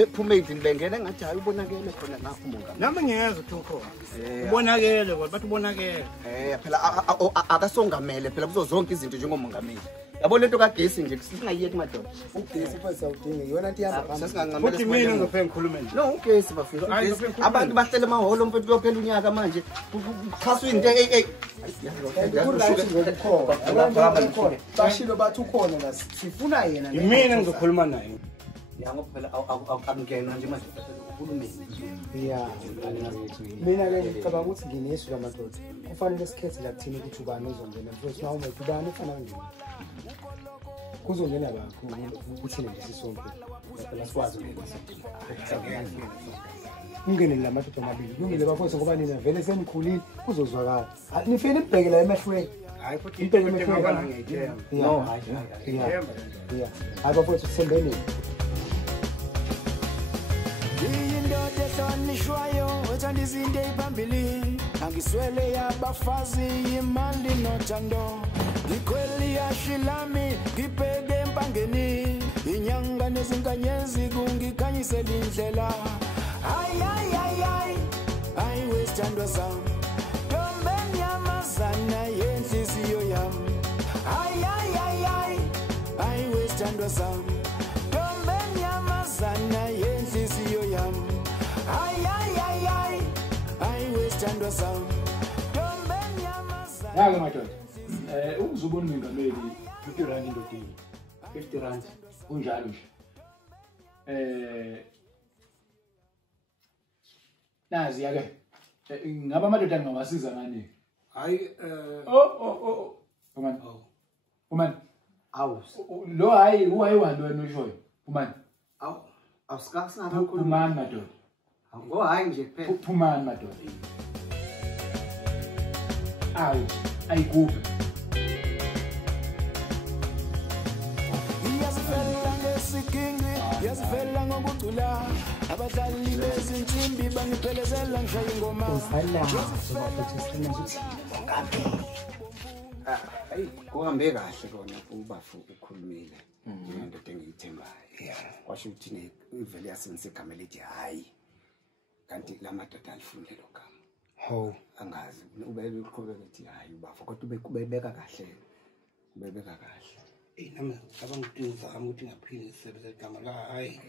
bephumate ngibengena ngathi hayi ubonakele khona ngapha umongameli nami ngiyeza ukuthi ukhona ubonakele kodwa bathi ubonakele phela akasongamele phela kuzo zonke izinto njengomongameli yabo lento kagesi nje singayiyeki madoda ugesi futhi awudingi yona into yaba sasingangamele futhi mina ngizofika ngikhulume no ugesi bafika abantu bahlele emahholo mfethu kuyophela unyaka manje uxhaswa into bashilo bathi ukhona la sifuna yena mina ngizokhuluma naye yango phela akungena nje manje uhulumeni mina ke ngicabanga ukuthi nginesu lamadoda kufanele sikhethe la kuthini ukuthi ubani ozongena mfowethu nawe umuntu ubani ufana ngini kuzongena bakho ukuthi nje sisonke phela sikwazi ukungena ungene lamadoda amabili lungile bafowethu ngoba nina vele senikhulile kuzozwakala nifike nibheke la emehlweni hayi futhi impela emehlweni no hayi bafowethu sithembeni Indoda ehlonishwayo ethanda izinto eziphambili angiswele yabafazi imali nothando ngikhweli yashilami ngibheke empangeni inyanga nezinkanyezi kungikhanyisela indlela ay wesithandwa sami ntombi enyamazana yenhliziyo yami ay wesithandwa sami ntombi enyamazana yenhliziyo yami ay wesithandwa sami ntombi enyamazana yake madoda ukuzobona umongameli 50 rand indodeni 50 rand kunjalo nje nazi yake ngaba amadoda ngingawasiza ngani hayi umani awu lo hayi wani wena ushoyo umani awusikasana umani madoda ngo hayi nje phela umani madoda awu ayikuphi yazifela ngesikingi yazifela ngokucula abadlali bezinsimbi bangiphelezela ngishaya ingoma hayi kuhambe kahle kona ubafu ukhulumile njengendoda engiyithembayo kwasho ukuthi ivele yasensigama lithi hayi kanti lamadoda alifundile lo gama angazi ubeke uqhubeka ethi hayi ubafu kodwa ubebeka kahle ubebeka kahle nami cabanga ukuthi ngizama ukuthi ngaphinde ngisebenzise igama la hayi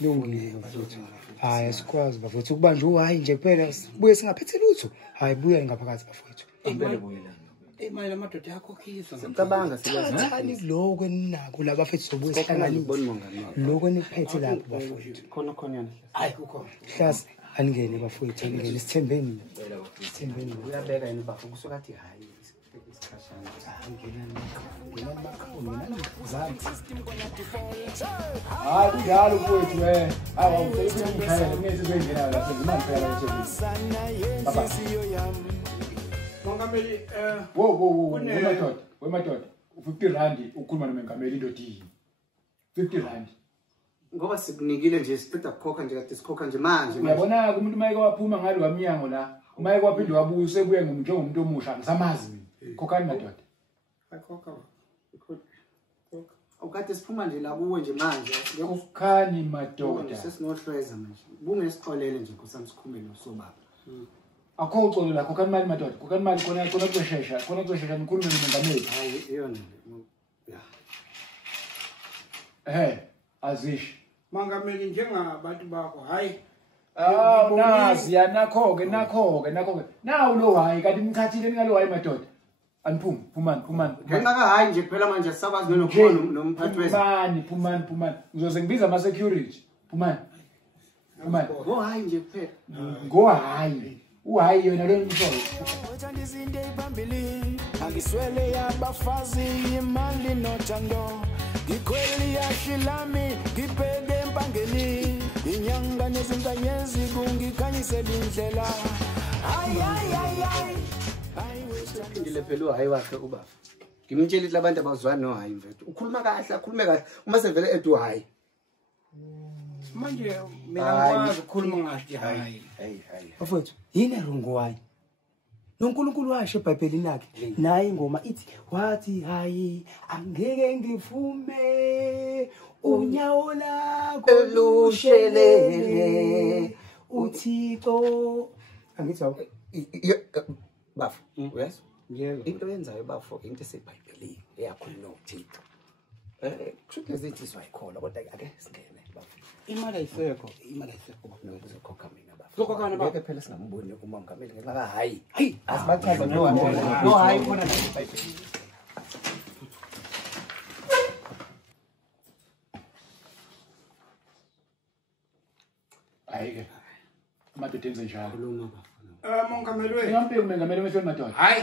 lungile bafowethu hayi sikwazi bafowethu kuba nje hayi nje kuphela sibuye singaphethe lutho hayi buya ngaphakathi bafowethu impela buyela imali lamadoda yakho khisa ngicabanga siyathani lokho ninako la bafethu sobuye sihlangane lokho nikuphethe lapho bafowethu khona hayi kukhona hlasi aningene bafowethu aningene sithembeni uyabeka yini bafu kusuka athi hayi isikhashana hayi njalo mfowethu awuphela ngeke kwenzela la sezimali phela baba mongameli wemadoda u50 rand ukhuluma nomongameli indodini 50 rand ngoba sikunikile nje siqeda ukukhokha nje kade sikhokha nje manje uyabona umuntu mayeke waphuma ngalo wamnyango la umayeke waphinde wabuya sebuye njengomuntu omusha ngisamazi mina khokhani madoda akhokha ukade siphuma nje la kuwe nje manje khokhani madoda sesinohlweza manje bungesixolele nje kusami sikhumele nosobaba akho uxolo la khokhani mali madoda khokhani mali khona kuzoshesha nikhulume nomongameli hayi iyona azish mongameli njengabantu bakho hayi nazi yanakho-ke nawu lo hayi kanti nimthathile ningalo hayi madoda aniphumi phumani ngenxa hayi nje phela manje sabazi nokhona nomphathi phumani ngizoze ngibiza ama-security phumani go hayi nje kuphela go hayi uhayi yona lo mshoyo uthanda izinto eziphambili angiswele yabafazi imali nothando ngikhweli yashilami ngibheke empangeni inyanga nezinkanyezi kungikhanyisela indlela ngile phela hayi wakhe ubafu ngimtshela ukuthi labantu abazwani no hayi mfethu ukhuluma kahle uma sevele edu hayi manje mina ngikwazi ukukhuluma ngathi hayi bafowethu yini rungu hayi noNkulunkulu washo eBhayibhelini lakhe naye ingoma ithi wathi hayi angeke ngivume unyawo lakho lushelele uThixo angithi awu bafu yes yebo into yenzayo bafu into eseBhayibhelini eyakhuluma uThixo kusho lezithi siwayikhola kodwa ake singene bafu imali ayisekho nokuzokhokha mina bafu Uzokhokhana bafu? ngeke phela singamboni umongameli ngenxa ka hayi asibachaza no hayi bona eBhayibhelini Hayi-ke amadoda enze njalo khuluma bafu mongameli wethu ingampeki umengameli emehlweni madoda hayi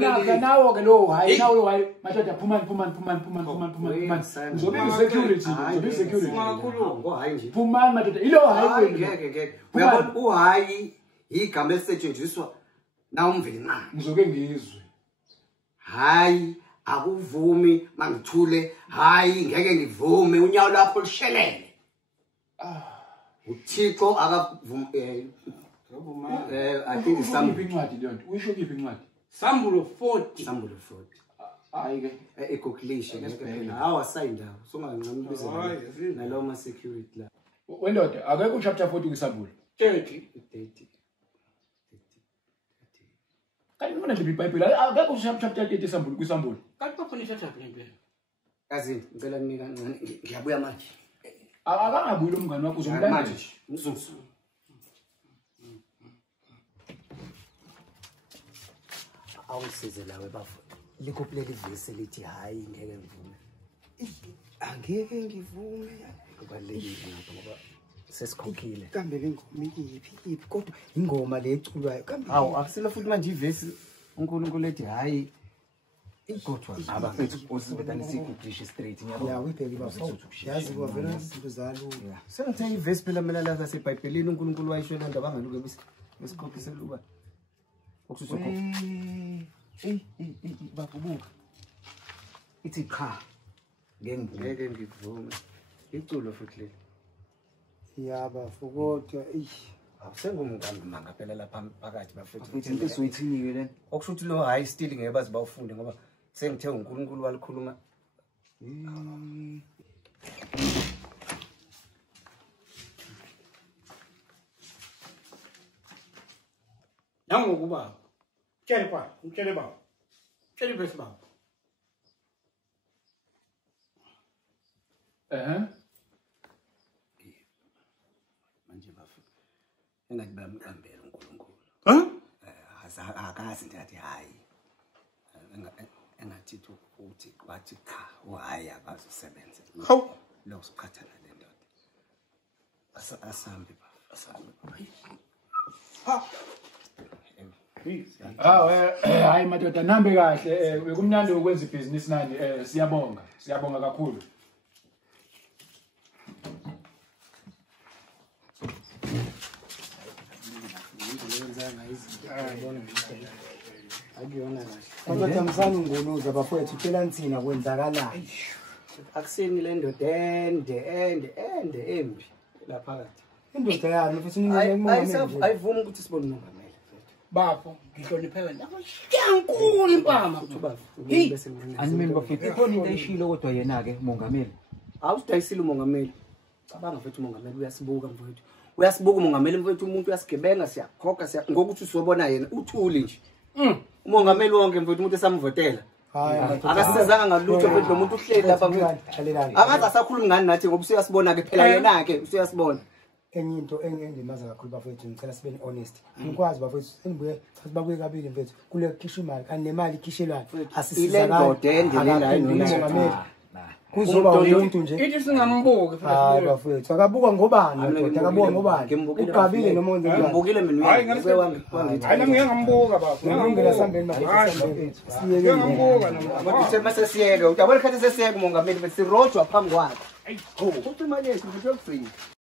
nakho nawo-ke lowo hayi nawo lowo hayi madoda phumani ngizobiza i-security ngo hayi nje phumani madoda ilo hayi ngeke uyabona uhayi igama elisetshenziswa na umveli nqani ngizoke ngizwe hayi akuvumi mangithule hayi ngeke ngivume unyawo lakho lishelele uThixo akavumi I think kiphi incwadi leyo nto uyisho kiphi incwadi Sambulo 40 Sambulo 40 hayi-ke ecalculation hawa sayindawo songanqami bize nalawo ma security la wendoda akekho uchapter 40 kwisambulo 30 kanti mina nje iBhayibheli akekho uchapter 30 isambulo kwisambulo kanti bakhona ithatha ngempela kazini ngicela nimi kancane ngiyabuya manje akangabuyi lo mngani wakho uzomlandela manje mzuzu awusize lawe bafu likopulele ivesi lithi hayi ngeke ngivume angeke ngivume kubalekile ngapha ngoba sesikhokhile kambe le ngoma iphi kodwa ingoma le eculwayo kambe hawu akusela futhi manje ivesi uNkulunkulu ethi hayi igodwa abafethu osibetani sikuglishe straight ya wibheki bafo yazi kwavela izinto zalo sengithe ivesi phela mina la saseBhayibhelini uNkulunkulu wayisho lento abangaluke besikhokhise luba okususokho babubuka ithi cha ngeke ngivume iculo futhi le yaba kodwa awusengumngani manga phela lapha phakathi bafethu into esoyithiniwe lena okusho ukuthi lo hayi still ngeke bazi bawufunde ngoba sengithe uNkulunkulu walikhuluma nangokuba mtshele baba mtshele bese baba manje bafu engakubambela uNkulunkulu akazi ntathi hayi engathi uthi wathi cha uhayi abazosebenza hawu lo siqhathana le ndoda asambe bafu asambe hayi madoda nihambe kahle bekumnandi ukwenza ibhizinisi nani siyabonga kakhulu akuyona kahle kodwa msana ungonuza bafowethu tshela ntsina kwenzakalayo akuseni le ndoda ende embi lapha phakathi indoda yami futhi ningemongameli ayivumi ukuthi sibone umongameli bafo ngihlonipheka yankulu impama animeni bafethu ikhona into eshilo kodwa yena-ke mongameli awusidayisile umongameli cabanga mfethu umongameli uyasibuka mfethu uyasibuka umongameli mfethu umuntu uyasigebenga siyakhokha ngokuthi usobona yena uthuli nje umongameli wonke mfethu umuntu esamvotela akasizanga ngalutho mfethu lo muntu uhleli lapha mfethu akaze asakhuluma ngani nathi ngoba usuyasibona ke phela yena ke usuyasibona enye into engimaza kakhulu bafethu ngicela sibe honest ngikwazi bafethu sengibuye chathi babuye kabili mfethu kule khishwa imali kanti nemali ikhishelwayo asisizakala ndoda endelelayo nomongameli kuzoba umuntu nje ithi singambuki bafethu akabuka ngobani madoda akabuka ngobani uqabile noma ngimbukile mina hayi ngeke ngambuka bafo ngingela sambeni mafethu siyeke ngambuka manje masesiyeke uyabona khathi sesiyeke umongameli bese sirojwa phambi kwakhe uthi imali yethu ngiyokufika